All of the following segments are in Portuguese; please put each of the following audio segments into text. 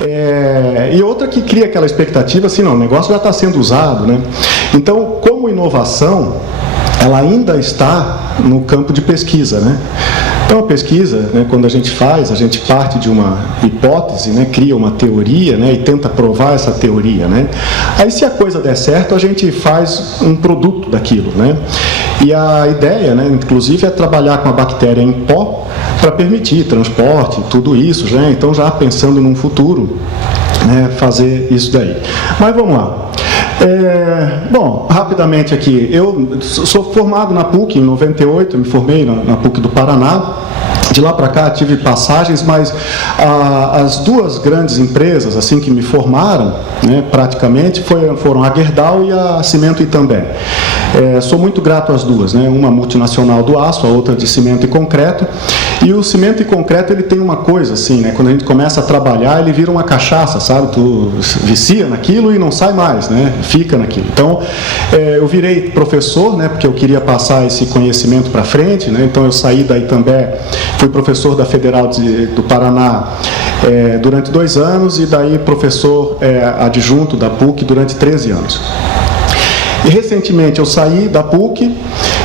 E outra que cria aquela expectativa, assim, não, o negócio já está sendo usado, né? Então, como inovação, ela ainda está no campo de pesquisa, né? Então, a pesquisa, né, quando a gente parte de uma hipótese, né, cria uma teoria, né, e tenta provar essa teoria, né? Aí, se a coisa der certo, a gente faz um produto daquilo, né? E a ideia, né, inclusive, é trabalhar com a bactéria em pó para permitir transporte, tudo isso, né? Então, já pensando num futuro, né, fazer isso daí. Mas vamos lá. Bom, rapidamente aqui, eu sou formado na PUC em 98, eu me formei na PUC do Paraná. De lá para cá tive passagens, mas as duas grandes empresas assim que me formaram, né, praticamente, foram a Gerdau e a Cimento Itambé. Sou muito grato às duas, né, uma multinacional do aço, a outra de cimento e concreto. E o cimento e concreto, ele tem uma coisa assim, né, quando a gente começa a trabalhar, ele vira uma cachaça, sabe? Tu vicia naquilo e não sai mais, né? Fica naquilo. Então, eu virei professor, né, porque eu queria passar esse conhecimento para frente, né? Então eu saí da Itambé, fui professor da Federal do Paraná durante 2 anos e daí professor adjunto da PUC durante 13 anos. E recentemente eu saí da PUC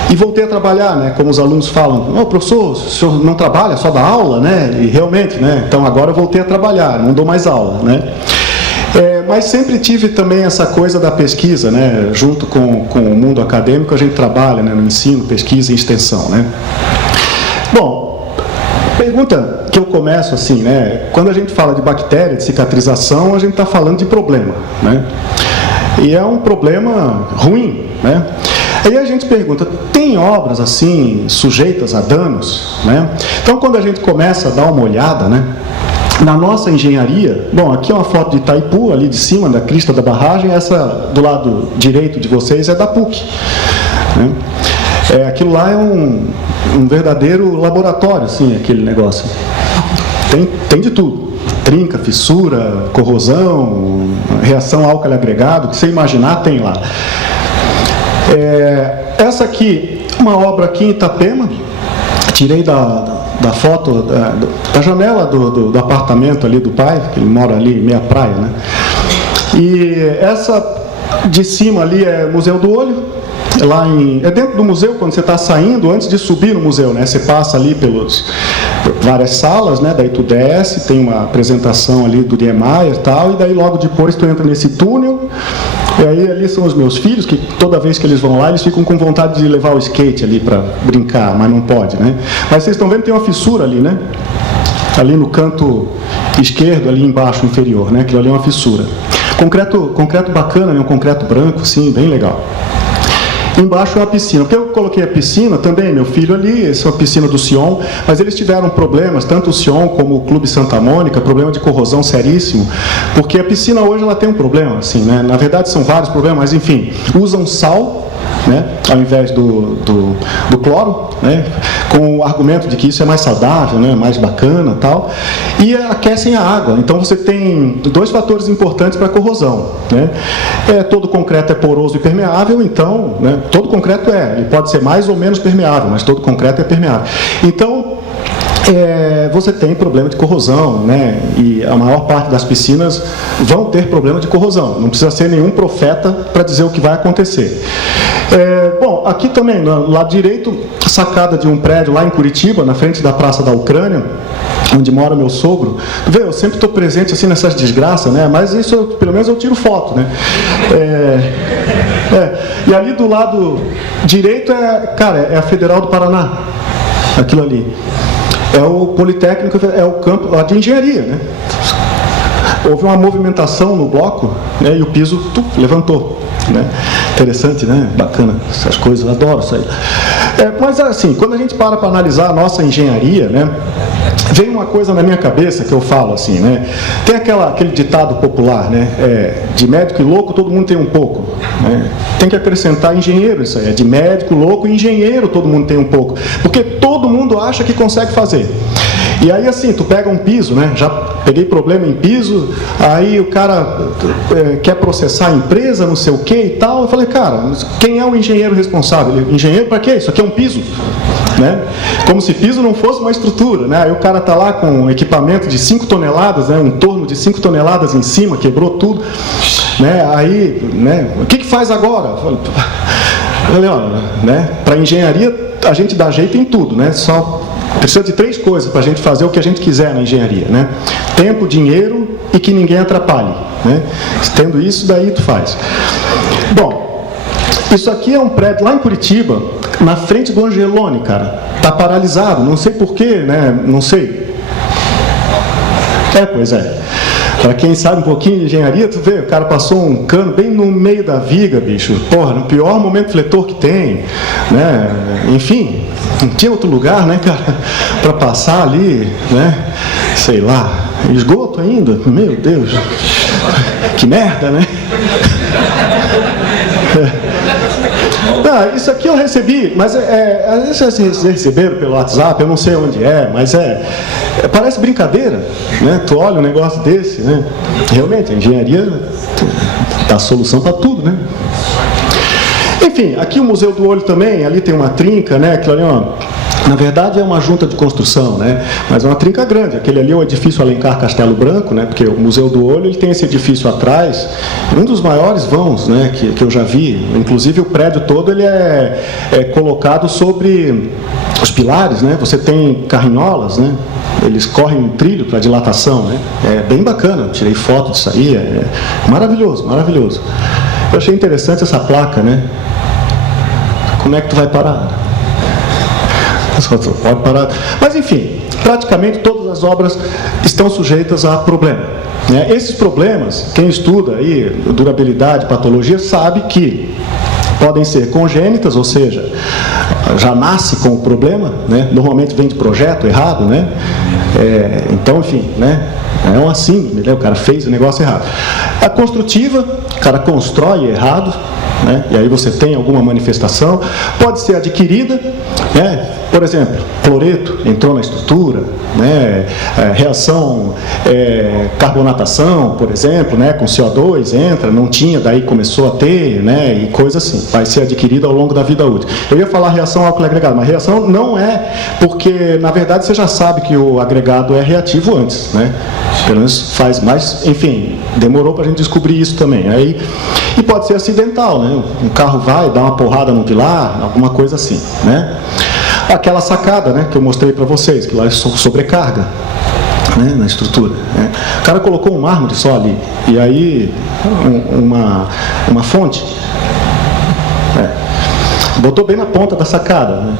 e voltei a trabalhar, né? Como os alunos falam, oh, professor, o senhor não trabalha, só dá aula, né? E realmente, né? Então agora eu voltei a trabalhar, não dou mais aula, né? Mas sempre tive também essa coisa da pesquisa, né? Junto com o mundo acadêmico a gente trabalha, né, no ensino, pesquisa e extensão, né? Bom, pergunta que eu começo assim, né? Quando a gente fala de bactéria, de cicatrização, a gente está falando de problema, né? E é um problema ruim, né? Aí a gente pergunta, tem obras assim sujeitas a danos, né? Então, quando a gente começa a dar uma olhada, né, na nossa engenharia, bom, aqui é uma foto de Itaipu, ali de cima, da crista da barragem, essa do lado direito de vocês é da PUC, né? Aquilo lá é um verdadeiro laboratório, assim, aquele negócio. Tem de tudo. Trinca, fissura, corrosão, reação álcali agregado, o que você imaginar tem lá. Essa aqui, uma obra aqui em Itapema, tirei da foto da janela do apartamento ali do pai, que ele mora ali, meia praia, né? E essa de cima ali é Museu do Olho. É dentro do museu, quando você está saindo, antes de subir no museu, né? Você passa ali pelas várias salas, né? Daí tu desce, tem uma apresentação ali do Niemeyer e tal, e daí logo depois tu entra nesse túnel, e aí ali são os meus filhos, que toda vez que eles vão lá, eles ficam com vontade de levar o skate ali para brincar, mas não pode, né? Mas vocês estão vendo que tem uma fissura ali, né? Ali no canto esquerdo, ali embaixo, inferior, né? Aquilo ali é uma fissura. Concreto bacana, né? Um concreto branco, assim, bem legal. Embaixo é uma piscina. Por que eu coloquei a piscina? Também, meu filho ali, essa é uma piscina do Sion, mas eles tiveram problemas, tanto o Sion como o Clube Santa Mônica, problema de corrosão seríssimo, porque a piscina hoje ela tem um problema, assim, né? Na verdade são vários problemas, mas enfim, usam sal, né, ao invés do cloro, né, com o argumento de que isso é mais saudável, né, mais bacana, tal, e aquecem a água. Então você tem 2 fatores importantes para a corrosão, né? Todo concreto é poroso e permeável, então, né, todo concreto ele pode ser mais ou menos permeável, mas todo concreto é permeável. Então você tem problema de corrosão, né? E a maior parte das piscinas vão ter problema de corrosão. Não precisa ser nenhum profeta para dizer o que vai acontecer. Bom, aqui também, no lado direito, sacada de um prédio lá em Curitiba, na frente da Praça da Ucrânia, onde mora meu sogro. Vê, eu sempre estou presente assim nessas desgraças, né? Mas isso, pelo menos eu tiro foto, né? E ali do lado direito é a Federal do Paraná. Aquilo ali. É o Politécnico, é o campo de engenharia, né? Houve uma movimentação no bloco, né, e o piso levantou, né? Interessante, né? Bacana essas coisas, eu adoro isso aí. Mas assim, quando a gente para analisar a nossa engenharia, né, vem uma coisa na minha cabeça que eu falo assim, né? Tem aquele ditado popular, né? De médico e louco todo mundo tem um pouco, né? Tem que acrescentar engenheiro, isso aí. De médico, louco e engenheiro todo mundo tem um pouco, porque todo mundo acha que consegue fazer. E aí assim, tu pega um piso, né? Já peguei problema em piso, aí o cara quer processar a empresa, não sei o que e tal. Eu falei, cara, quem é o engenheiro responsável? Engenheiro para quê? Isso aqui é um piso, né? Como se piso não fosse uma estrutura, né? Aí o cara está lá com um equipamento de 5 toneladas, né? Um torno de 5 toneladas em cima, quebrou tudo, né? Aí, né? O que faz agora? Eu falei, olha, né? Para engenharia a gente dá jeito em tudo, né? Só precisa de 3 coisas para a gente fazer o que a gente quiser na engenharia, né? Tempo, dinheiro e que ninguém atrapalhe, né? Tendo isso, daí tu faz. Bom, isso aqui é um prédio lá em Curitiba, na frente do Angelone, cara. Tá paralisado, não sei porquê, né? Não sei. Pois é. Para quem sabe um pouquinho de engenharia, tu vê, o cara passou um cano bem no meio da viga, bicho. Porra, no pior momento fletor que tem, né? Enfim, não tinha outro lugar, né, cara, para passar ali, né? Sei lá, esgoto ainda? Meu Deus, que merda, né? Isso aqui eu recebi, mas às vezes vocês receberam pelo WhatsApp, eu não sei onde mas parece brincadeira, né? Tu olha um negócio desse, né? Realmente, a engenharia dá solução para tudo, né? Enfim, aqui o Museu do Olho também, ali tem uma trinca, né? Aquilo ali, ó, na verdade é uma junta de construção, né? Mas é uma trinca grande. Aquele ali é o edifício Alencar Castelo Branco, né? Porque o Museu do Olho ele tem esse edifício atrás, um dos maiores vãos, né? Que eu já vi. Inclusive o prédio todo ele é colocado sobre os pilares, né? Você tem carrinholas, né? Eles correm um trilho para dilatação, né? É bem bacana. Eu tirei foto disso aí, é maravilhoso, maravilhoso. Eu achei interessante essa placa, né? Como é que tu vai parar? Pode parar. Mas enfim, praticamente todas as obras estão sujeitas a problema, né? Esses problemas, quem estuda aí durabilidade, patologia, sabe que podem ser congênitas, ou seja, já nasce com o problema, né? Normalmente vem de projeto errado, né? Então, enfim, né? É um assim, né? O cara fez o negócio errado. A construtiva, o cara constrói errado, né? E aí você tem alguma manifestação. Pode ser adquirida, né? Por exemplo, cloreto entrou na estrutura, né? Reação carbonatação, por exemplo, né? Com CO2 entra, não tinha, daí começou a ter, né? E coisa assim, vai ser adquirida ao longo da vida útil. Eu ia falar reação álcool agregado, mas reação não é, porque na verdade você já sabe que o agregado é reativo antes, né? Pelo menos faz mais, enfim, demorou para a gente descobrir isso também. Aí, e pode ser acidental, né? Um carro vai, dá uma porrada no pilar, alguma coisa assim, né? Aquela sacada, né, que eu mostrei para vocês, que lá é sobrecarga, né, na estrutura, né? O cara colocou um mármore só ali, e aí uma fonte, botou bem na ponta da sacada, né?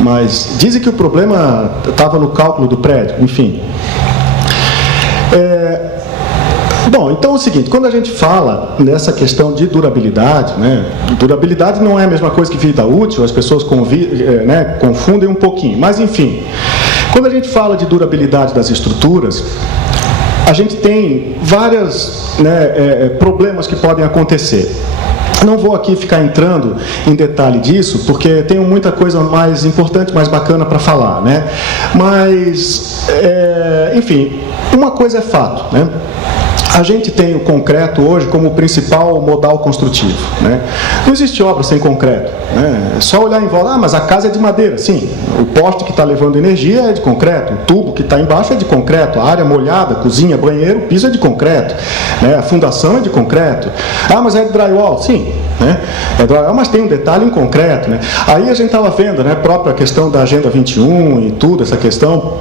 Mas dizem que o problema estava no cálculo do prédio, enfim. Bom, então é o seguinte, quando a gente fala nessa questão de durabilidade, né, durabilidade não é a mesma coisa que vida útil, as pessoas confundem um pouquinho, mas enfim, quando a gente fala de durabilidade das estruturas, a gente tem vários problemas que podem acontecer. Não vou aqui ficar entrando em detalhe disso, porque tenho muita coisa mais importante, mais bacana para falar, né? Mas, enfim, uma coisa é fato, né? A gente tem o concreto hoje como o principal modal construtivo, né? Não existe obra sem concreto, né? É só olhar em volta, mas a casa é de madeira. Sim, o poste que está levando energia é de concreto, o tubo que está embaixo é de concreto, a área molhada, cozinha, banheiro, o piso é de concreto, né? A fundação é de concreto. Mas é de drywall? Sim, né? É drywall, mas tem um detalhe em concreto, né? Aí a gente estava vendo, né, a própria questão da Agenda 21 e tudo, essa questão,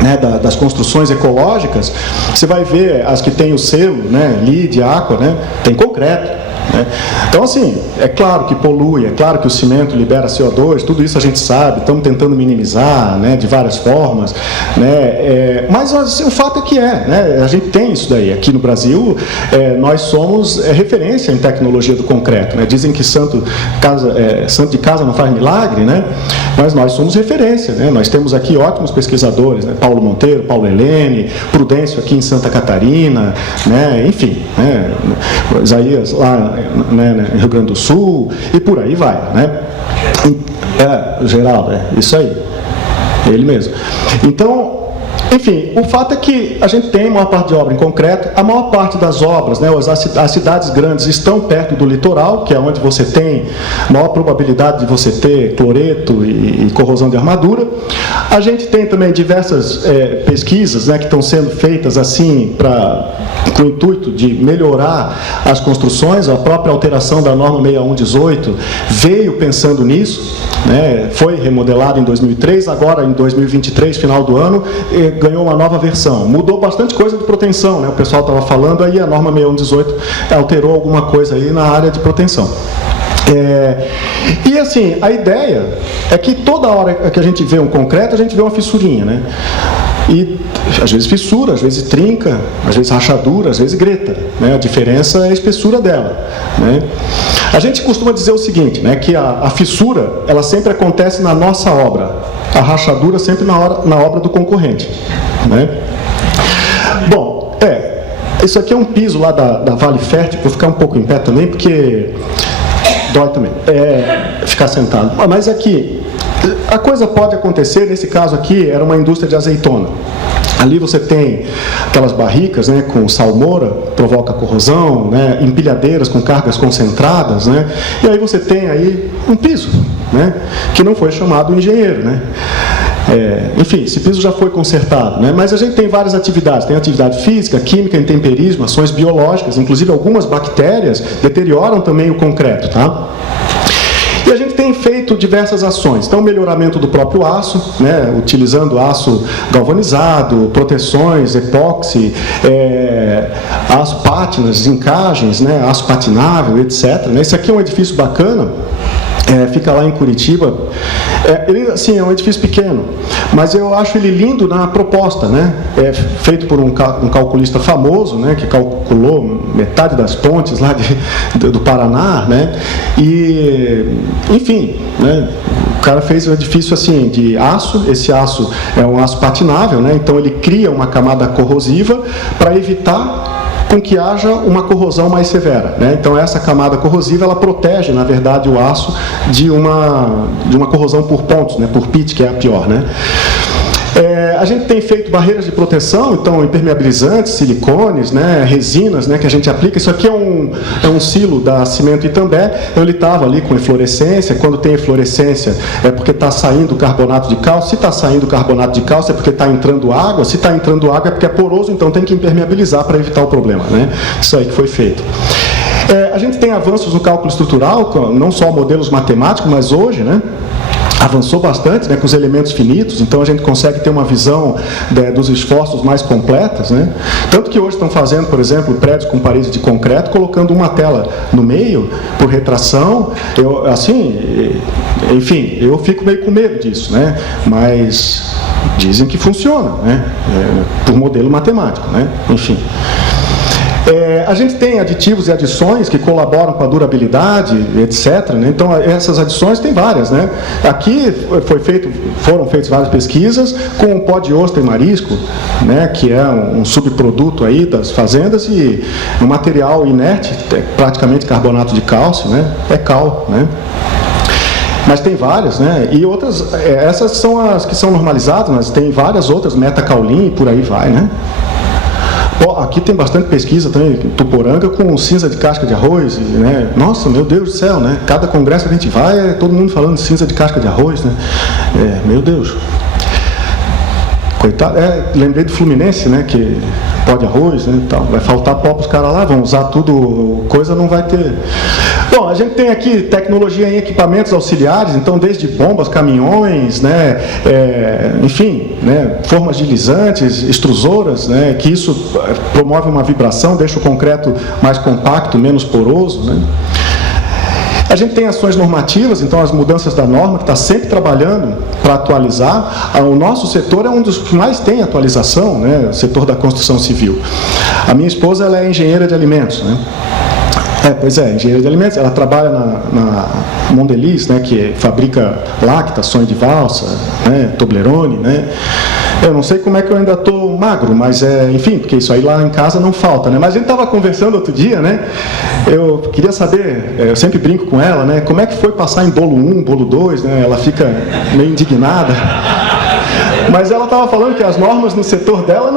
né, das construções ecológicas. Você vai ver as que tem o selo, né, LEED, Aqua, né, tem concreto, né? Então, assim, é claro que polui, é claro que o cimento libera CO2, tudo isso a gente sabe, estamos tentando minimizar, né, de várias formas, né, mas assim, o fato é que né, a gente tem isso daí. Aqui no Brasil, nós somos referência em tecnologia do concreto, né? Dizem que santo de casa não faz milagre, né? Mas nós somos referência, né? Nós temos aqui ótimos pesquisadores, né? Paulo Monteiro, Paulo Helene, Prudêncio aqui em Santa Catarina, né? Enfim, né? Isaías lá, né, em Rio Grande do Sul, e por aí vai, né? Geraldo, isso aí, ele mesmo. Então, Enfim, o fato é que a gente tem a maior parte de obra em concreto, a maior parte das obras, né, as cidades grandes estão perto do litoral, que é onde você tem maior probabilidade de você ter cloreto e corrosão de armadura. A gente tem também diversas pesquisas, né, que estão sendo feitas assim com o intuito de melhorar as construções. A própria alteração da norma 6118 veio pensando nisso, né, foi remodelada em 2003, agora em 2023, final do ano, ganhou uma nova versão. Mudou bastante coisa de proteção, né? O pessoal estava falando, aí a norma 6118 alterou alguma coisa aí na área de proteção. E assim, a ideia é que toda hora que a gente vê um concreto, a gente vê uma fissurinha, né? E às vezes fissura, às vezes trinca, às vezes rachadura, às vezes greta, né? A diferença é a espessura dela, né? A gente costuma dizer o seguinte, né? Que a fissura, ela sempre acontece na nossa obra, a rachadura sempre na obra do concorrente, né? Bom, isso aqui é um piso lá da Vale Fértil, vou ficar um pouco em pé também, porque dói também, ficar sentado. Mas aqui, a coisa pode acontecer, nesse caso aqui, era uma indústria de azeitona. Ali você tem aquelas barricas, né, com salmoura, provoca corrosão, né, empilhadeiras com cargas concentradas, né, e aí você tem aí um piso, né, que não foi chamado engenheiro, né. Enfim, esse piso já foi consertado, né? Mas a gente tem várias atividades, tem atividade física, química, intemperismo, ações biológicas, inclusive algumas bactérias deterioram também o concreto, tá? E a gente tem feito diversas ações. Então, melhoramento do próprio aço, né, utilizando aço galvanizado, proteções, epóxi, aço pátinas, encagens, né, aço patinável, etc. Esse aqui é um edifício bacana. Fica lá em Curitiba. Ele, assim, é um edifício pequeno, mas eu acho ele lindo na proposta, né? É feito por um calculista famoso, né? Que calculou metade das pontes lá do Paraná, né? E, enfim, né? O cara fez um edifício assim de aço. Esse aço é um aço patinável, né? Então ele cria uma camada corrosiva para evitar com que haja uma corrosão mais severa, né? Então essa camada corrosiva, ela protege, na verdade, o aço de uma corrosão por pontos, né? Por pit, que é a pior, né? A gente tem feito barreiras de proteção, então impermeabilizantes, silicones, né, resinas, né, que a gente aplica. Isso aqui é um silo da Cimento Itambé. Então ele estava ali com eflorescência. Quando tem eflorescência é porque está saindo carbonato de cálcio. Se está saindo carbonato de cálcio é porque está entrando água. Se está entrando água é porque é poroso, então tem que impermeabilizar para evitar o problema, né? Isso aí que foi feito. A gente tem avanços no cálculo estrutural, não só modelos matemáticos, mas hoje, né, avançou bastante, né, com os elementos finitos, então a gente consegue ter uma visão dos esforços mais completas, né? Tanto que hoje estão fazendo, por exemplo, prédios com paredes de concreto, colocando uma tela no meio, por retração. Enfim, eu fico meio com medo disso, né? Mas dizem que funciona, né? Por modelo matemático, né? Enfim. A gente tem aditivos e adições que colaboram com a durabilidade, etc. Né? Então, essas adições tem várias, né? Aqui foram feitas várias pesquisas com pó de ostra e marisco, né? Que é um subproduto aí das fazendas, e um material inerte, praticamente carbonato de cálcio, né? É cal, né? Mas tem várias, né? E outras, essas são as que são normalizadas, mas tem várias outras, metacaulin e por aí vai, né? Aqui tem bastante pesquisa também, Tuporanga, com cinza de casca de arroz, né? Nossa, meu Deus do céu, né? Cada congresso que a gente vai, todo mundo falando de cinza de casca de arroz, né? Meu Deus. Coitado, lembrei do Fluminense, né? Que pó de arroz, né? Tal. Vai faltar pó para os caras lá, vão usar tudo, coisa não vai ter. Bom, a gente tem aqui tecnologia em equipamentos auxiliares, então desde bombas, caminhões, né, enfim, né, formas deslizantes, extrusoras, né, que isso promove uma vibração, deixa o concreto mais compacto, menos poroso, né. A gente tem ações normativas, então as mudanças da norma, que está sempre trabalhando para atualizar. O nosso setor é um dos que mais tem atualização, né, o setor da construção civil. A minha esposa, ela é engenheira de alimentos, né. Engenheira de alimentos. Ela trabalha na Mondelez, né, que fabrica Lacta, sonho de valsa, né, Toblerone, né. Eu não sei como é que eu ainda estou magro, mas enfim, porque isso aí lá em casa não falta, né. Mas a gente estava conversando outro dia, né. Eu queria saber, eu sempre brinco com ela, né, como é que foi passar em bolo 1, bolo 2, né. Ela fica meio indignada. Mas ela estava falando que as normas no setor dela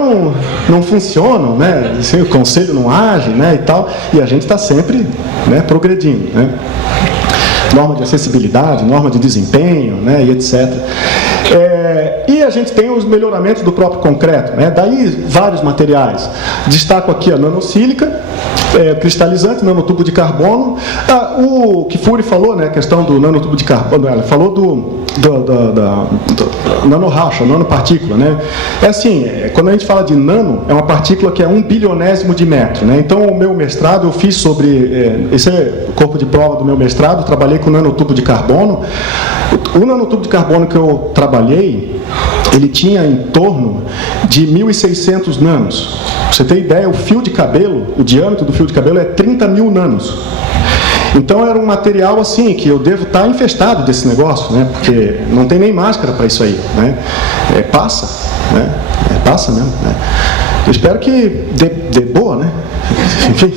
não funcionam, né? Assim, o conselho não age, né? E tal. E a gente está sempre, né, progredindo, né? Norma de acessibilidade, norma de desempenho, né, e etc. E a gente tem os melhoramentos do próprio concreto, né? Daí vários materiais. Destaco aqui a nanosílica, cristalizante, nanotubo de carbono. O Kifuri falou, né, a questão do nanotubo de carbono, ela falou do nanorracha, nanopartícula, né? Assim, quando a gente fala de nano, é uma partícula que é 1 bilionésimo de metro, né? Então, o meu mestrado eu fiz sobre, esse é o corpo de prova do meu mestrado, trabalhei com nanotubo de carbono. O nanotubo de carbono que eu trabalhei, ele tinha em torno de 1.600 nanos. Pra você ter ideia, o fio de cabelo, o diâmetro do fio de cabelo é 30.000 nanos. Então era um material assim, que eu devo estar infestado desse negócio, né? Porque não tem nem máscara para isso aí, né? Passa, né? Passa mesmo, né? Eu espero que dê boa, né? Enfim,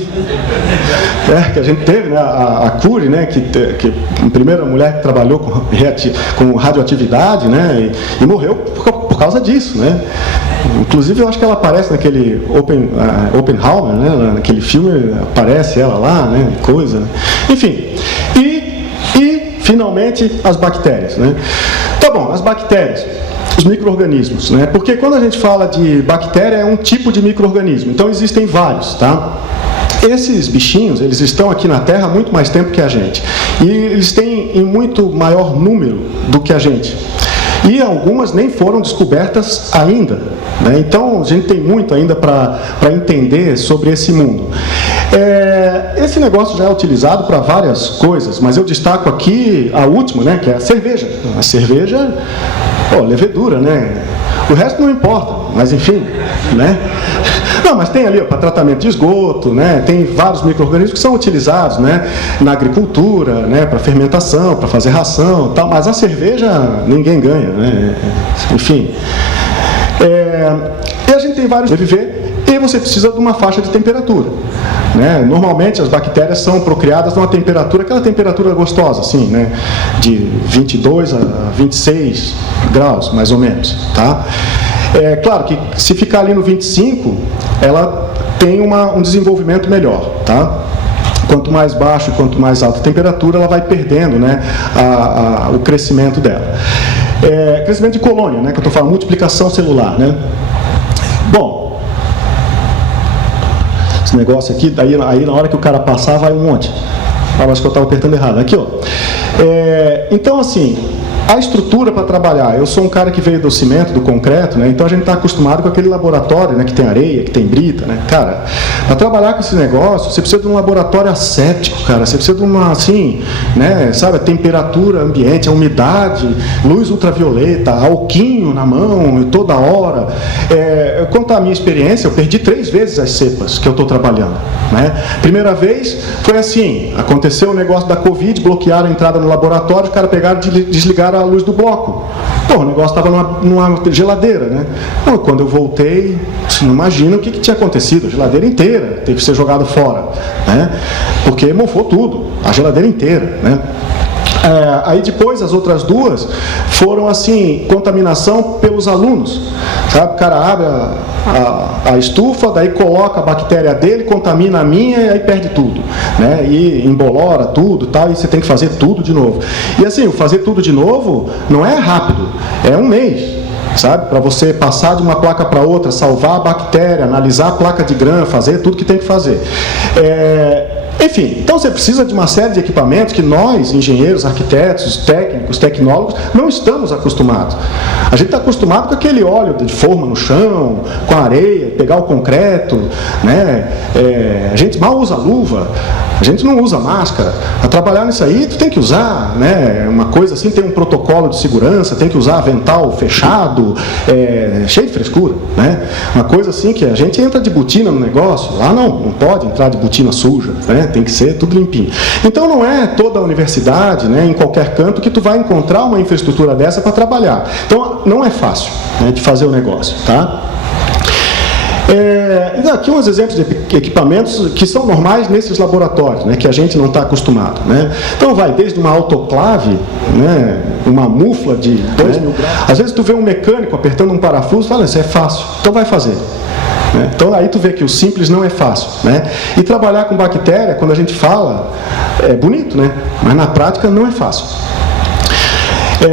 que a gente teve, né? A Cury, né? Que a primeira mulher que trabalhou com radioatividade, né? E morreu por causa disso, né? Inclusive, eu acho que ela aparece naquele Oppenheimer, né? Naquele filme, aparece ela lá, né? Coisa. Né? Enfim. E, finalmente, as bactérias, né? Tá bom, as bactérias, os micro-organismos, né? Porque quando a gente fala de bactéria, é um tipo de micro-organismo. Então, existem vários, tá? Esses bichinhos, eles estão aqui na Terra há muito mais tempo que a gente. E eles têm em muito maior número do que a gente. E algumas nem foram descobertas ainda, né? Então, a gente tem muito ainda para entender sobre esse mundo. Esse negócio já é utilizado para várias coisas, mas eu destaco aqui a última, né, que é a cerveja. A cerveja, levedura, né? O resto não importa, mas enfim, né? Não, mas tem ali para tratamento de esgoto, né? Tem vários micro-organismos que são utilizados, né, na agricultura, né, para fermentação, para fazer ração, tal. Mas a cerveja ninguém ganha, né? Enfim, e a gente tem vários de viver e você precisa de uma faixa de temperatura, né? Normalmente as bactérias são procriadas numa temperatura, aquela temperatura gostosa, assim, né, de 22 a 26 graus, mais ou menos, tá? Claro que se ficar ali no 25, ela tem um desenvolvimento melhor, tá? Quanto mais baixo e quanto mais alta a temperatura, ela vai perdendo, né, o crescimento dela. Crescimento de colônia, né, que eu estou falando, multiplicação celular, né? Bom, esse negócio aqui, aí na hora que o cara passar, vai um monte. Acho que eu estava apertando errado. Aqui, ó. Então, assim, a estrutura para trabalhar, eu sou um cara que veio do cimento, do concreto, né? Então a gente está acostumado com aquele laboratório, né? Que tem areia, que tem brita, né? Cara, para trabalhar com esse negócio, você precisa de um laboratório asséptico, cara. Você precisa de uma, assim, né? Sabe, a temperatura ambiente, a umidade, luz ultravioleta, alquinho na mão, toda hora. Eu contar a minha experiência, eu perdi 3 vezes as cepas que eu estou trabalhando, né? Primeira vez foi assim, aconteceu o negócio da Covid, bloquearam a entrada no laboratório, os caras pegaram e desligaram a luz do bloco. Pô, o negócio estava numa geladeira, né? Então, quando eu voltei, você não imagina o que tinha acontecido. A geladeira inteira teve que ser jogada fora, né? Porque mofou tudo, a geladeira inteira, né? Aí depois as outras 2 foram assim, contaminação pelos alunos, sabe? O cara abre a estufa, daí coloca a bactéria dele, contamina a minha e aí perde tudo, né? E embolora tudo, tal, e você tem que fazer tudo de novo. E assim, o fazer tudo de novo não é rápido, é 1 mês, sabe? Para você passar de uma placa para outra, salvar a bactéria, analisar a placa de Gram, fazer tudo que tem que fazer. Enfim, então você precisa de uma série de equipamentos que nós, engenheiros, arquitetos, técnicos, tecnólogos, não estamos acostumados. A gente está acostumado com aquele óleo de forma no chão, com a areia, pegar o concreto, né? A gente mal usa luva, a gente não usa máscara. Para trabalhar nisso aí, tu tem que usar, né? Uma coisa assim, tem um protocolo de segurança, tem que usar avental fechado, cheio de frescura, né? Uma coisa assim que a gente entra de botina no negócio, lá não pode entrar de botina suja, né? Tem que ser tudo limpinho. Então não é toda a universidade, né, em qualquer canto, que tu vai encontrar uma infraestrutura dessa para trabalhar. Então não é fácil, né, de fazer o negócio, tá? Aqui uns exemplos de equipamentos que são normais nesses laboratórios, né, que a gente não está acostumado. Né? Então vai desde uma autoclave, né, uma mufla de 2 mil graus. Às vezes tu vê um mecânico apertando um parafuso e fala, isso é fácil, então vai fazer. Então aí tu vê que o simples não é fácil. Né? E trabalhar com bactéria, quando a gente fala, é bonito, né? Mas na prática não é fácil.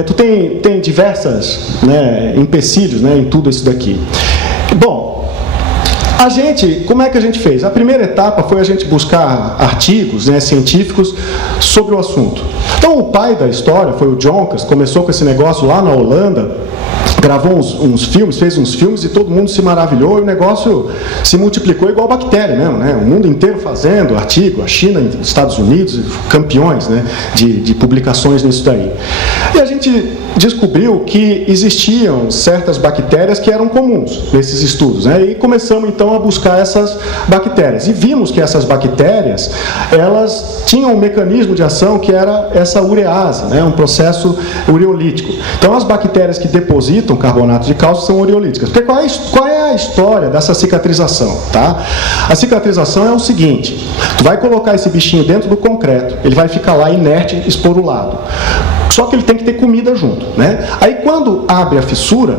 Tu tem diversas, né, empecilhos, né, em tudo isso daqui. Bom, como é que a gente fez? A primeira etapa foi a gente buscar artigos, né, científicos sobre o assunto. Então o pai da história foi o Jonkers, começou com esse negócio lá na Holanda, gravou uns filmes, fez uns filmes e todo mundo se maravilhou e o negócio se multiplicou igual bactéria mesmo, né? O mundo inteiro fazendo artigo, a China, os Estados Unidos, campeões, né, de publicações nisso daí. E a gente descobriu que existiam certas bactérias que eram comuns nesses estudos, né? E começamos então a buscar essas bactérias e vimos que essas bactérias, elas tinham um mecanismo de ação que era essa urease, né? Um processo ureolítico. Então as bactérias que depositam carbonato de cálcio são ureolíticas. Porque qual é a história dessa cicatrização? Tá? A cicatrização é o seguinte, tu vai colocar esse bichinho dentro do concreto, ele vai ficar lá inerte, esporulado. Só que ele tem que ter comida junto. Né? Aí quando abre a fissura,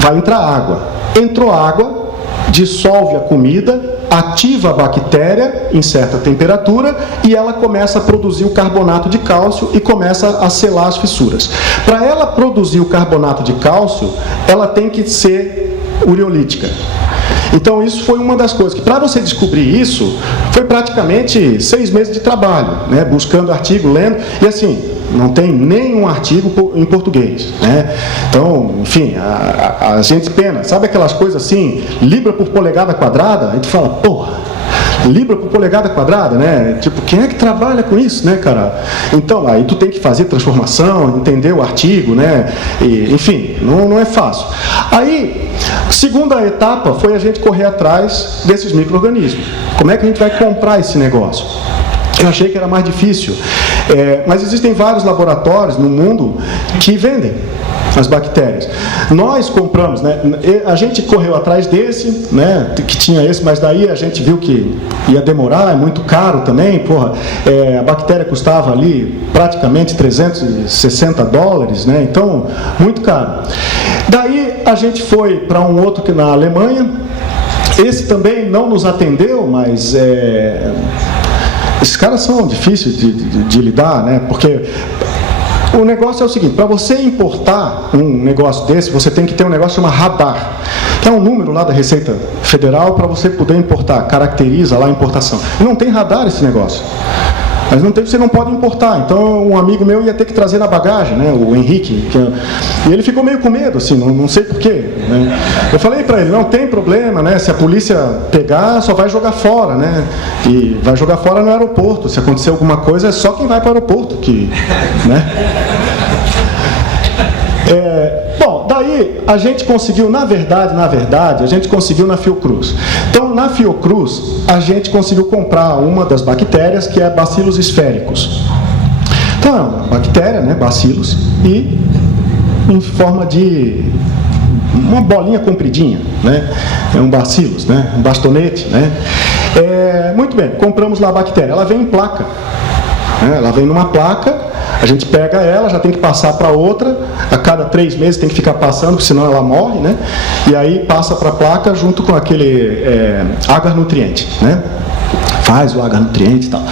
vai entrar água. Entrou água, dissolve a comida, ativa a bactéria em certa temperatura e ela começa a produzir o carbonato de cálcio e começa a selar as fissuras. Para ela produzir o carbonato de cálcio, ela tem que ser ureolítica. Então isso foi uma das coisas que, para você descobrir isso, foi praticamente 6 meses de trabalho, né? Buscando artigo, lendo, e assim, não tem nenhum artigo em português, né? Então, enfim, a gente pena, sabe aquelas coisas assim, libra por polegada quadrada? Aí tu fala, porra, libra por polegada quadrada, né? Tipo, quem é que trabalha com isso, né, cara? Então, aí tu tem que fazer transformação, entender o artigo, né? E, enfim, não é fácil. Aí, segunda etapa foi a gente correr atrás desses micro-organismos. Como é que a gente vai comprar esse negócio? Eu achei que era mais difícil, mas existem vários laboratórios no mundo que vendem as bactérias. Nós compramos, né? A gente correu atrás desse, né? Que tinha esse, mas daí a gente viu que ia demorar, é muito caro também, porra. A bactéria custava ali praticamente $360, né? Então, muito caro. Daí a gente foi para um outro que na Alemanha. Esse também não nos atendeu, mas esses caras são difíceis de lidar, né? Porque o negócio é o seguinte, para você importar um negócio desse, você tem que ter um negócio chamado radar, que é um número lá da Receita Federal para você poder importar, caracteriza lá a importação. E não tem radar esse negócio. Mas não tem, você não pode importar. Então um amigo meu ia ter que trazer na bagagem, né, o Henrique, e ele ficou meio com medo, assim, não sei porquê. Né? Eu falei para ele, não tem problema, né, se a polícia pegar, só vai jogar fora, né, e vai jogar fora no aeroporto. Se acontecer alguma coisa, é só quem vai para o aeroporto que, né? Bom, daí a gente conseguiu, na verdade, a gente conseguiu na Fiocruz. Então, na Fiocruz, a gente conseguiu comprar uma das bactérias, que é Bacillus esféricos. Então, é uma bactéria, né, Bacillus, e em forma de uma bolinha compridinha, né, é um Bacillus, né, um bastonete, né. Muito bem, compramos lá a bactéria, ela vem em placa, né, ela vem numa placa. A gente pega ela, já tem que passar para outra, a cada 3 meses tem que ficar passando, porque senão ela morre, né? E aí passa para a placa junto com aquele agar nutriente, né? Faz o agar nutriente e tal.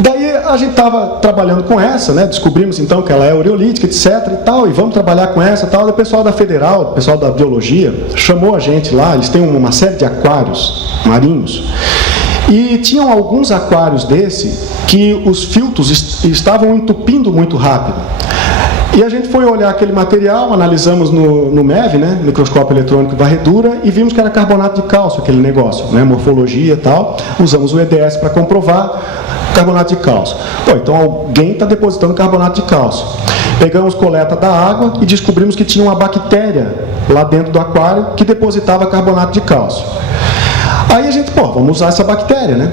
Daí a gente estava trabalhando com essa, né? Descobrimos então que ela é ureolítica, etc. e tal, e vamos trabalhar com essa e tal. E o pessoal da Federal, o pessoal da biologia, chamou a gente lá, eles têm uma série de aquários marinhos. E tinham alguns aquários desse que os filtros estavam entupindo muito rápido. E a gente foi olhar aquele material, analisamos no MEV, né, microscópio eletrônico de varredura, e vimos que era carbonato de cálcio aquele negócio, né, morfologia e tal. Usamos o EDS para comprovar carbonato de cálcio. Pô, então alguém está depositando carbonato de cálcio. Pegamos coleta da água e descobrimos que tinha uma bactéria lá dentro do aquário que depositava carbonato de cálcio. Aí a gente, vamos usar essa bactéria, né?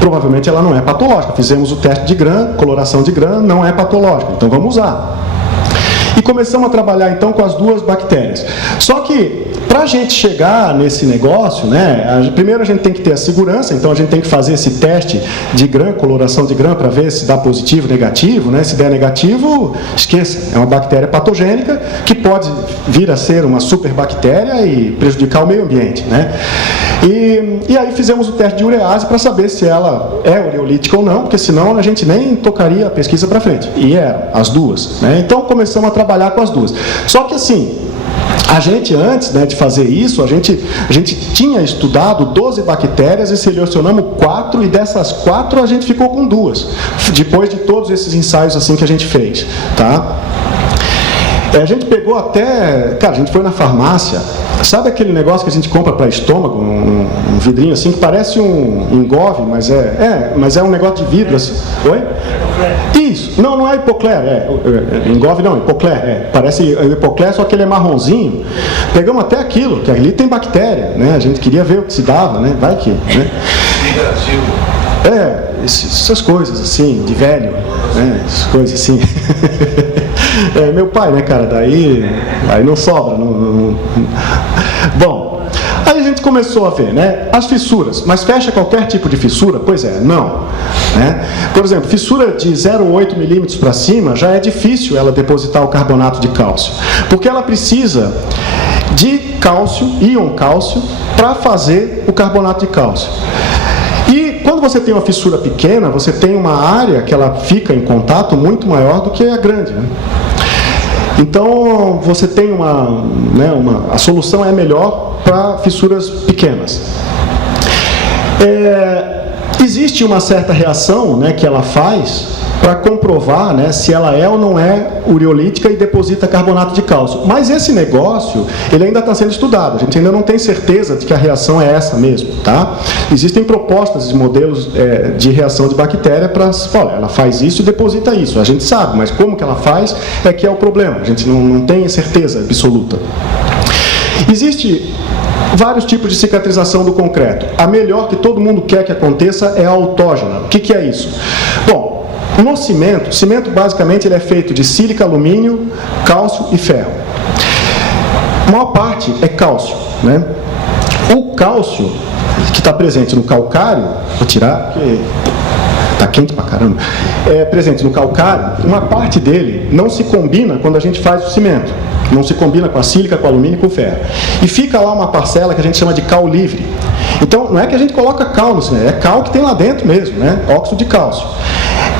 Provavelmente ela não é patológica. Fizemos o teste de Gram, coloração de Gram, não é patológica, então vamos usar. E começamos a trabalhar então com as duas bactérias. Só que, para a gente chegar nesse negócio, né, primeiro a gente tem que ter a segurança, então a gente tem que fazer esse teste de Gram, coloração de Gram, para ver se dá positivo ou negativo, né? Se der negativo, esqueça, é uma bactéria patogênica que pode vir a ser uma superbactéria e prejudicar o meio ambiente, né? E aí fizemos o teste de urease para saber se ela é ureolítica ou não, porque senão a gente nem tocaria a pesquisa para frente. E eram as duas, né? Então começamos a trabalhar com as duas. Só que assim, a gente antes, né, de fazer isso, a gente tinha estudado 12 bactérias e selecionamos 4, e dessas 4 a gente ficou com 2, depois de todos esses ensaios assim que a gente fez, tá? A gente pegou até... Cara, a gente foi na farmácia. Sabe aquele negócio que a gente compra para estômago? Um vidrinho assim, que parece um engove, mas é um negócio de vidro assim. Oi? Isso. Não é hipocler. Engove não, hipocler. Parece hipocler, só que ele é marronzinho. Pegamos até aquilo, que ali tem bactéria, né? A gente queria ver o que se dava, né? Vai que... Né? Essas coisas assim, de velho, né? Essas coisas assim. Meu pai, né, cara? Daí não sobra. Bom, aí a gente começou a ver, né? As fissuras. Mas fecha qualquer tipo de fissura? Pois é, não. Né? Por exemplo, fissura de 0,8 milímetros para cima, já é difícil ela depositar o carbonato de cálcio. Porque ela precisa de cálcio, íon cálcio, para fazer o carbonato de cálcio. Quando você tem uma fissura pequena, você tem uma área que ela fica em contato muito maior do que a grande, né? Então, você tem a solução é melhor para fissuras pequenas. Existe uma certa reação, né, que ela faz para comprovar, né, se ela é ou não é ureolítica e deposita carbonato de cálcio. Mas esse negócio, ele ainda está sendo estudado. A gente ainda não tem certeza de que a reação é essa mesmo, tá? Existem propostas de modelos de reação de bactéria para... Olha, ela faz isso e deposita isso. A gente sabe, mas como que ela faz é que é o problema. A gente não tem certeza absoluta. Existe vários tipos de cicatrização do concreto. A melhor que todo mundo quer que aconteça é a autógena. O que é isso? Bom, no cimento basicamente ele é feito de sílica, alumínio, cálcio e ferro. A maior parte é cálcio, né? O cálcio que está presente no calcário, vou tirar porque está quente pra caramba, é presente no calcário, uma parte dele não se combina quando a gente faz o cimento. Não se combina com a sílica, com o alumínio e com o ferro. E fica lá uma parcela que a gente chama de cal livre. Então, não é que a gente coloca cal no cimento, é cal que tem lá dentro mesmo, né? Óxido de cálcio.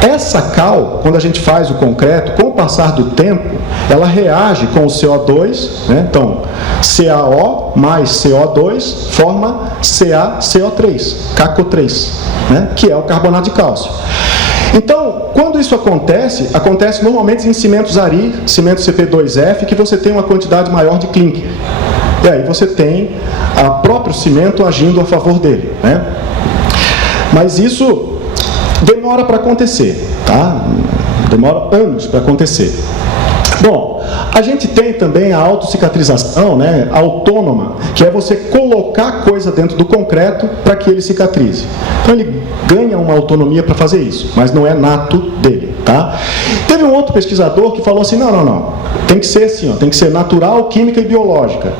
Essa cal, quando a gente faz o concreto, com o passar do tempo, ela reage com o CO2, né? Então, CaO mais CO2 forma CaCO3, CaCO3, né? Que é o carbonato de cálcio. Então, quando isso acontece normalmente em cimentos ARI, cimento CP2F, que você tem uma quantidade maior de clinker. E aí você tem o próprio cimento agindo a favor dele, né? Mas isso demora para acontecer, tá? Demora anos para acontecer. Bom, a gente tem também a autocicatrização, né, autônoma, que é você colocar coisa dentro do concreto para que ele cicatrize. Então ele ganha uma autonomia para fazer isso, mas não é nato dele, tá? Teve um outro pesquisador que falou assim, não, tem que ser assim, ó, tem que ser natural, química e biológica,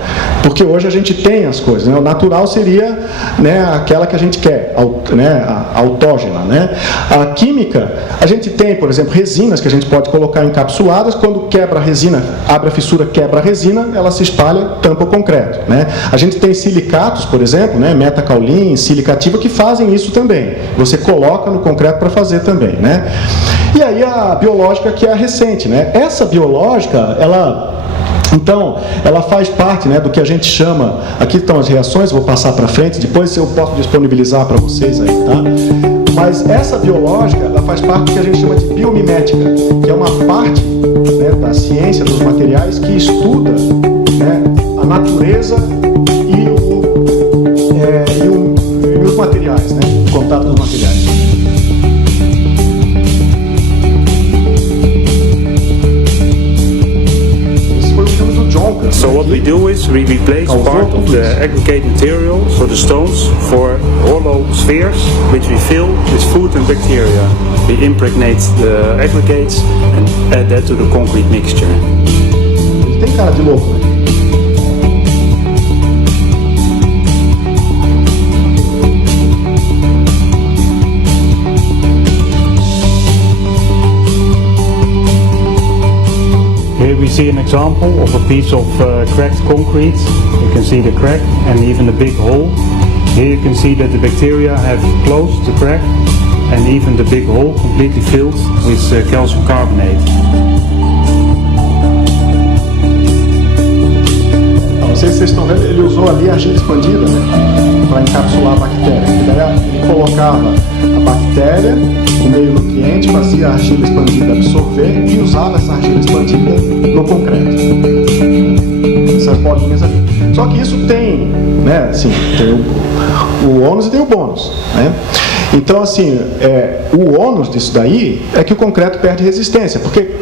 porque hoje a gente tem as coisas, né? O natural seria, né, aquela que a gente quer, né, a autógena, né? A química, a gente tem, por exemplo, resinas que a gente pode colocar encapsuladas, quando quebra a resina, abre a fissura, quebra a resina, ela se espalha, tampa o concreto, né? A gente tem silicatos, por exemplo, né, metacaulin, silicativa, que fazem isso também. Você coloca no concreto para fazer também, né? E aí a biológica, que é a recente, né? Essa biológica, então, ela faz parte, né, do que a gente chama... Aqui estão as reações, vou passar para frente, depois eu posso disponibilizar para vocês aí, tá? Mas essa biológica, ela faz parte do que a gente chama de biomimética, que é uma parte, né, da ciência dos materiais que estuda, né, a natureza e os materiais, né, o contato dos materiais. So what we do is we replace part of the aggregate material, so the stones, for hollow spheres, which we fill with food and bacteria. We impregnate the aggregates and add that to the concrete mixture. Tem cara de louco, né? see an example of a piece of cracked concrete. You can see the crack and even the big hole. Here you can see that the bacteria have closed the crack and even the big hole completely filled with calcium carbonate. Não sei se vocês estão vendo, ele usou ali a argila expandida, né, para encapsular a bactéria. E daí ele colocava a bactéria, o meio nutriente, fazia a argila expandida absorver e usava essa argila expandida no concreto. Essas bolinhas ali. Só que isso tem, né, assim, tem o ônus e tem o bônus, né? Então, assim, o ônus disso daí é que o concreto perde resistência, porque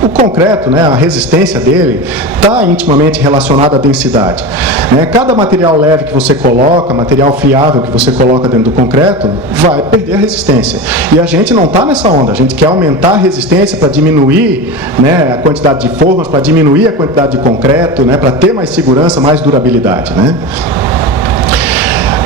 o concreto, né, a resistência dele está intimamente relacionada à densidade, né? Cada material leve que você coloca, material fiável que você coloca dentro do concreto, vai perder a resistência. E a gente não está nessa onda, a gente quer aumentar a resistência para diminuir, né, a quantidade de formas, para diminuir a quantidade de concreto, né, para ter mais segurança, mais durabilidade, né?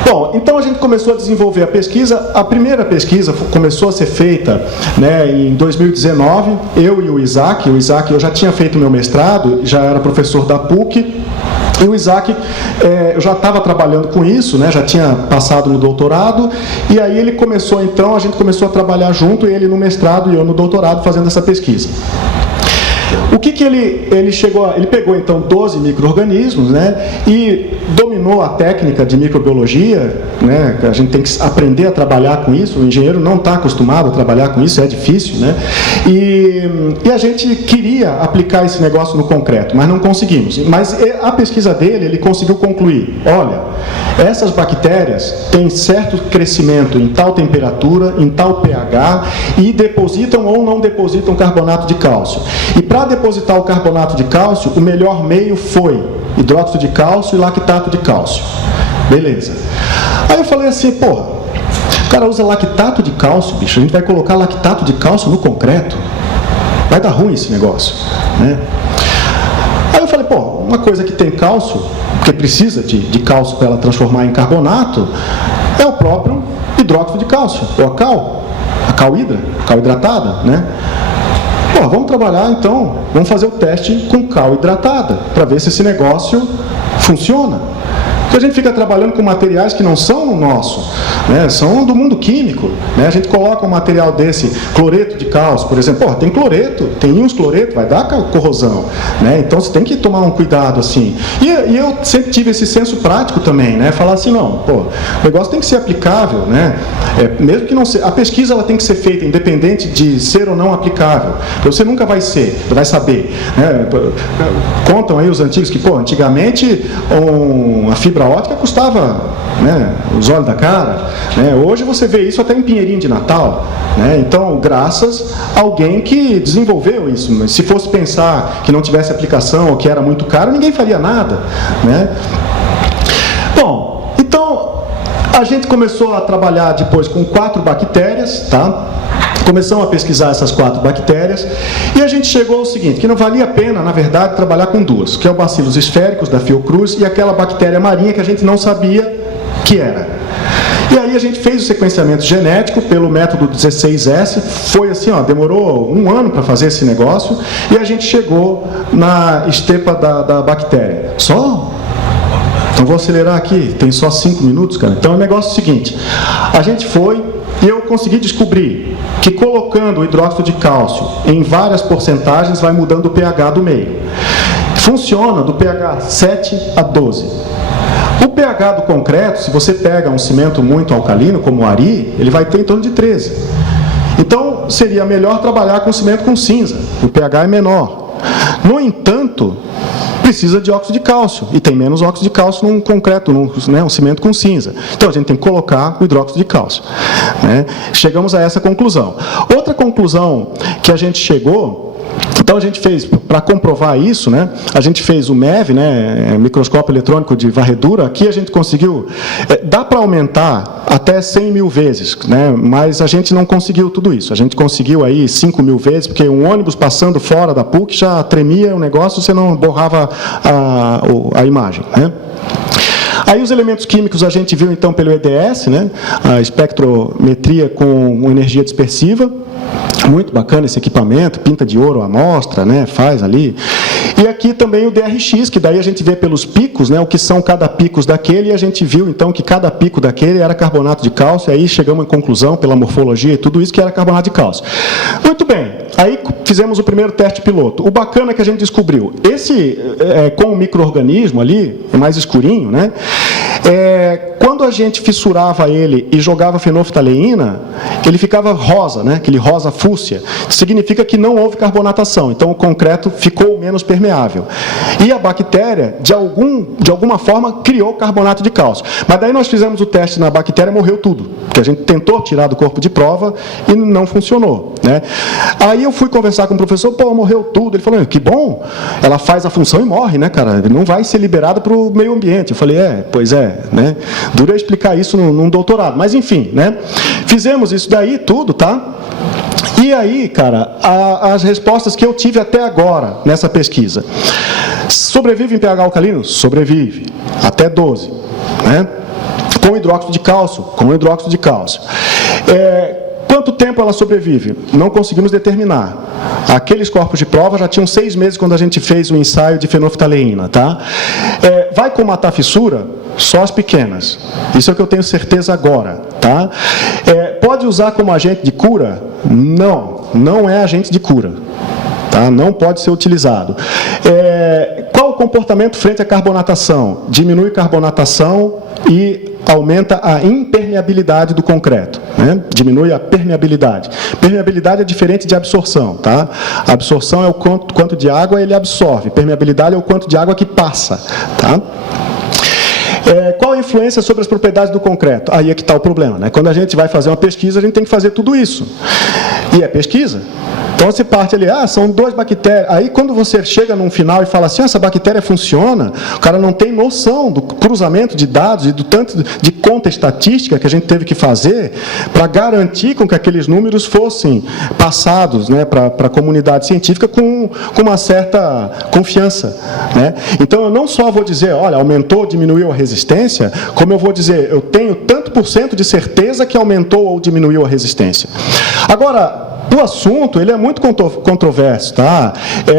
Bom, então a gente começou a desenvolver a pesquisa. A primeira pesquisa começou a ser feita, né, em 2019, eu e o Isaac. O Isaac, eu já tinha feito meu mestrado, já era professor da PUC. E o Isaac, eu já estava trabalhando com isso, né, já tinha passado no doutorado. E aí ele começou, então, a gente começou a trabalhar junto, ele no mestrado e eu no doutorado, fazendo essa pesquisa. O que ele chegou a, ele pegou então 12 micro-organismos, né, e dominou a técnica de microbiologia, né, a gente tem que aprender a trabalhar com isso, o engenheiro não está acostumado a trabalhar com isso, é difícil, né, e a gente queria aplicar esse negócio no concreto, mas não conseguimos. Mas a pesquisa dele, ele conseguiu concluir, olha, essas bactérias têm certo crescimento em tal temperatura, em tal pH, e depositam ou não depositam carbonato de cálcio. E para depositar o carbonato de cálcio, o melhor meio foi hidróxido de cálcio e lactato de cálcio. Beleza. Aí eu falei assim, porra, o cara usa lactato de cálcio, bicho, a gente vai colocar lactato de cálcio no concreto? Vai dar ruim esse negócio, né? Aí eu falei, pô, uma coisa que tem cálcio, que precisa de cálcio para ela transformar em carbonato, é o próprio hidróxido de cálcio, ou a cal hidratada, né? Pô, vamos trabalhar então, vamos fazer o teste com cal hidratada, para ver se esse negócio funciona. Porque a gente fica trabalhando com materiais que não são o nosso, né, são do mundo químico, né, a gente coloca um material desse, cloreto de cálcio, por exemplo, tem cloreto, tem íons cloreto, vai dar corrosão, né, então você tem que tomar um cuidado assim. E eu sempre tive esse senso prático também, né, falar assim, não, pô, o negócio tem que ser aplicável, né, mesmo que não seja, a pesquisa ela tem que ser feita independente de ser ou não aplicável, você nunca vai saber, né, contam aí os antigos que, pô, antigamente a fibra ótica custava, né, os olhos da cara, né? Hoje você vê isso até em pinheirinho de Natal, né? Então, graças a alguém que desenvolveu isso. Mas se fosse pensar que não tivesse aplicação ou que era muito caro, ninguém faria nada, né? Bom, então a gente começou a trabalhar depois com 4 bactérias, tá? Começamos a pesquisar essas 4 bactérias e a gente chegou ao seguinte, que não valia a pena, na verdade, trabalhar com 2, que é o bacilos esféricos da Fiocruz e aquela bactéria marinha que a gente não sabia que era. E aí a gente fez o sequenciamento genético pelo método 16S, foi assim, ó, demorou 1 ano para fazer esse negócio e a gente chegou na estepa da bactéria. Só? Então vou acelerar aqui, tem só 5 minutos, cara. Então o negócio é o seguinte, a gente foi e eu consegui descobrir que colocando o hidróxido de cálcio em várias porcentagens vai mudando o pH do meio. Funciona do pH 7 a 12. O pH do concreto, se você pega um cimento muito alcalino, como o Ari, ele vai ter em torno de 13. Então, seria melhor trabalhar com cimento com cinza, o pH é menor. No entanto, precisa de óxido de cálcio, e tem menos óxido de cálcio num concreto, um cimento com cinza. Então, a gente tem que colocar o hidróxido de cálcio, né? Chegamos a essa conclusão. Outra conclusão que a gente chegou, então a gente fez, para comprovar isso, né, a gente fez o MEV, né, microscópio eletrônico de varredura. Aqui a gente conseguiu, dá para aumentar até 100 mil vezes, né, mas a gente não conseguiu tudo isso. A gente conseguiu aí 5 mil vezes, porque um ônibus passando fora da PUC já tremia o negócio, você não borrava a imagem, né. Aí os elementos químicos a gente viu então pelo EDS, né, a espectrometria com energia dispersiva. Muito bacana esse equipamento, pinta de ouro a amostra, né, faz ali. aqui também o DRX, que daí a gente vê pelos picos, né, o que são cada picos daquele, e a gente viu então que cada pico daquele era carbonato de cálcio, e aí chegamos à conclusão, pela morfologia e tudo isso, que era carbonato de cálcio. Muito bem, aí fizemos o primeiro teste piloto. O bacana é que a gente descobriu, esse com o micro-organismo ali, é mais escurinho, né, quando a gente fissurava ele e jogava fenolftaleína, ele ficava rosa, né, aquele rosa fúcsia, significa que não houve carbonatação, então o concreto ficou menos permeável. E a bactéria, de alguma forma, criou carbonato de cálcio. Mas daí nós fizemos o teste na bactéria e morreu tudo, porque a gente tentou tirar do corpo de prova e não funcionou, né. Aí eu fui conversar com o professor, pô, morreu tudo. Ele falou, que bom, ela faz a função e morre, né, cara, não vai ser liberada para o meio ambiente. Eu falei, pois é, né, duro é explicar isso num doutorado, mas enfim, né, fizemos isso daí tudo, tá? E aí, cara, as respostas que eu tive até agora nessa pesquisa. Sobrevive em pH alcalino? Sobrevive. Até 12. Né? Com hidróxido de cálcio? Com hidróxido de cálcio. Quanto tempo ela sobrevive? Não conseguimos determinar. Aqueles corpos de prova já tinham 6 meses quando a gente fez o ensaio de fenolftaleína. Tá? Vai comatar fissura? Só as pequenas. Isso é o que eu tenho certeza agora. Tá? Pode usar como agente de cura? Não, não é agente de cura. Tá? Não pode ser utilizado. Qual o comportamento frente à carbonatação? Diminui carbonatação e aumenta a impermeabilidade do concreto. Né? Diminui a permeabilidade. Permeabilidade é diferente de absorção. Tá? A absorção é o quanto de água ele absorve. Permeabilidade é o quanto de água que passa. Tá? Qual a influência sobre as propriedades do concreto? Aí é que está o problema. Né? Quando a gente vai fazer uma pesquisa, a gente tem que fazer tudo isso. E é pesquisa. Então você parte ali, são 2 bactérias. Aí quando você chega num final e fala assim, essa bactéria funciona, o cara não tem noção do cruzamento de dados e do tanto de conta estatística que a gente teve que fazer para garantir com que aqueles números fossem passados, né, para a comunidade científica com uma certa confiança. Né? Então eu não só vou dizer, olha, aumentou, diminuiu a resistência, como eu vou dizer, eu tenho tanto % de certeza que aumentou ou diminuiu a resistência. Agora, o assunto, ele é muito controverso, tá?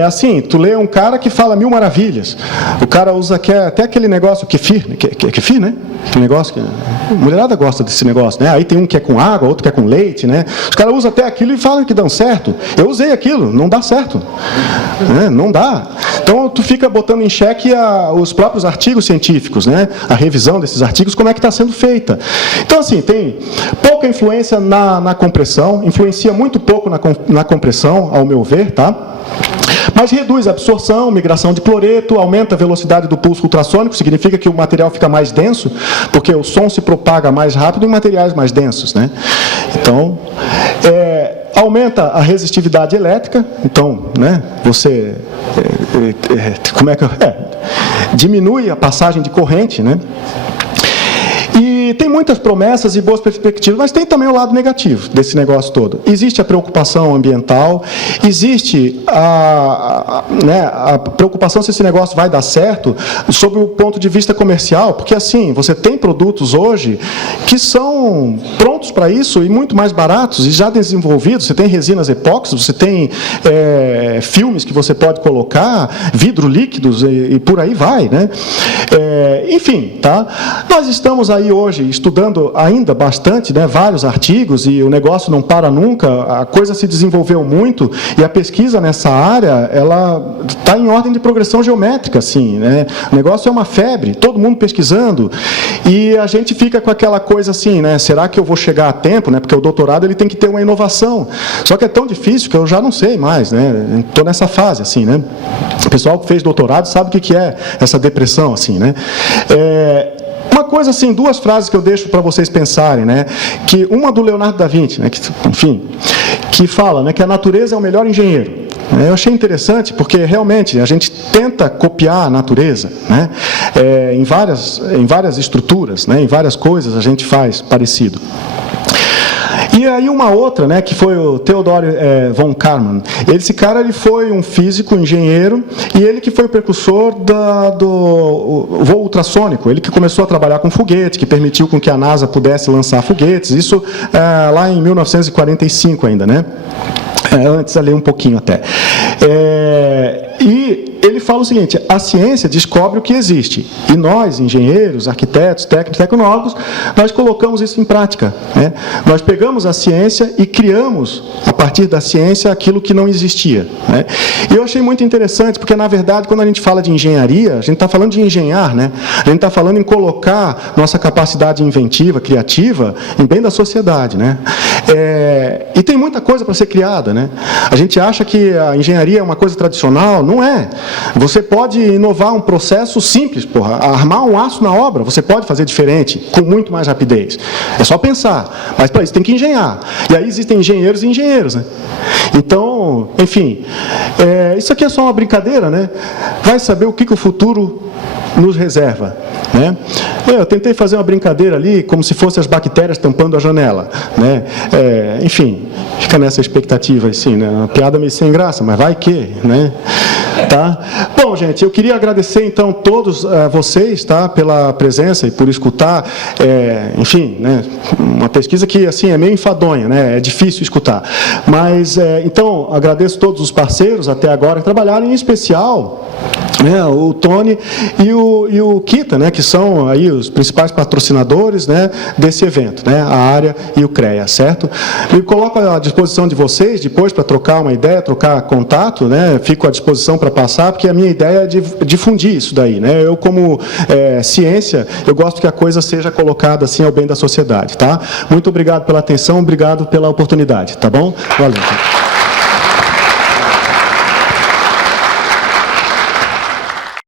Assim, tu lê um cara que fala 1000 maravilhas. O cara usa até aquele negócio kefir, né? Aquele negócio que a mulherada gosta desse negócio, né? Aí tem um que é com água, outro que é com leite, né? Os caras usam até aquilo e falam que dão certo. Eu usei aquilo, não dá certo. Né? Não dá. Então, tu fica botando em xeque os próprios artigos científicos, né? A revisão desses artigos, como é que está sendo feita. Então, assim, tem pouca influência na compressão, influencia muito pouco na compressão, ao meu ver, tá? Mas reduz a absorção, migração de cloreto, aumenta a velocidade do pulso ultrassônico, significa que o material fica mais denso, porque o som se propaga mais rápido em materiais mais densos, né? Então, aumenta a resistividade elétrica, então, né, você diminui a passagem de corrente, né? E tem muitas promessas e boas perspectivas, mas tem também o lado negativo desse negócio todo. Existe a preocupação ambiental, existe a preocupação se esse negócio vai dar certo sob o ponto de vista comercial, porque assim, você tem produtos hoje que são prontos para isso e muito mais baratos e já desenvolvidos. Você tem resinas epóxi, você tem filmes que você pode colocar, vidro líquidos e por aí vai, né? Enfim, tá? Nós estamos aí hoje estudando ainda bastante, né, vários artigos, e o negócio não para nunca, a coisa se desenvolveu muito, e a pesquisa nessa área, ela está em ordem de progressão geométrica, assim, né? O negócio é uma febre, todo mundo pesquisando, e a gente fica com aquela coisa assim, né, será que eu vou chegar a tempo, né, porque o doutorado ele tem que ter uma inovação, só que é tão difícil que eu já não sei mais, né, estou nessa fase, assim, né, o pessoal que fez doutorado sabe o que é essa depressão, assim, né, uma coisa assim, 2 frases que eu deixo para vocês pensarem, né? Que uma do Leonardo da Vinci, né? Que fala, né, que a natureza é o melhor engenheiro. Eu achei interessante porque realmente a gente tenta copiar a natureza, né? Em várias estruturas, né? Em várias coisas a gente faz parecido. E aí uma outra, né, que foi o Theodor von Karman. Esse cara ele foi um físico, engenheiro, e ele que foi o precursor do voo ultrassônico. Ele que começou a trabalhar com foguete, que permitiu com que a NASA pudesse lançar foguetes. Isso lá em 1945 ainda, né? Antes ali um pouquinho até. E ele fala o seguinte: a ciência descobre o que existe, e nós, engenheiros, arquitetos, técnicos, tecnólogos, nós colocamos isso em prática, né? Nós pegamos a ciência e criamos, a partir da ciência, aquilo que não existia, né? E eu achei muito interessante, porque, na verdade, quando a gente fala de engenharia, a gente está falando de engenhar, né? A gente está falando em colocar nossa capacidade inventiva, criativa, em bem da sociedade, né? E tem muita coisa para ser criada, né? A gente acha que a engenharia é uma coisa tradicional, não é. Você pode inovar um processo simples, armar um aço na obra, você pode fazer diferente, com muito mais rapidez. É só pensar, mas para isso tem que engenhar. E aí existem engenheiros e engenheiros, né? Então, enfim, isso aqui é só uma brincadeira, né? Vai saber o que o futuro nos reserva, né? Eu tentei fazer uma brincadeira ali, como se fossem as bactérias tampando a janela, né? Enfim, fica nessa expectativa assim, né? Uma piada meio sem graça, mas vai que, né? Tá? Bom, gente, eu queria agradecer então todos vocês, tá, pela presença e por escutar, enfim, né, uma pesquisa que assim é meio enfadonha, né, é difícil escutar, mas então agradeço todos os parceiros até agora que trabalharam, em especial, né, o Tony e o Kita, né, que são aí os principais patrocinadores, né, desse evento, né, a área e o CREA, certo? Me coloco à disposição de vocês depois para trocar uma ideia, trocar contato, né, fico à disposição para passar, porque a minha ideia é de difundir isso daí, né? Eu, como ciência, eu gosto que a coisa seja colocada assim ao bem da sociedade, tá? Muito obrigado pela atenção, obrigado pela oportunidade, tá bom? Valeu.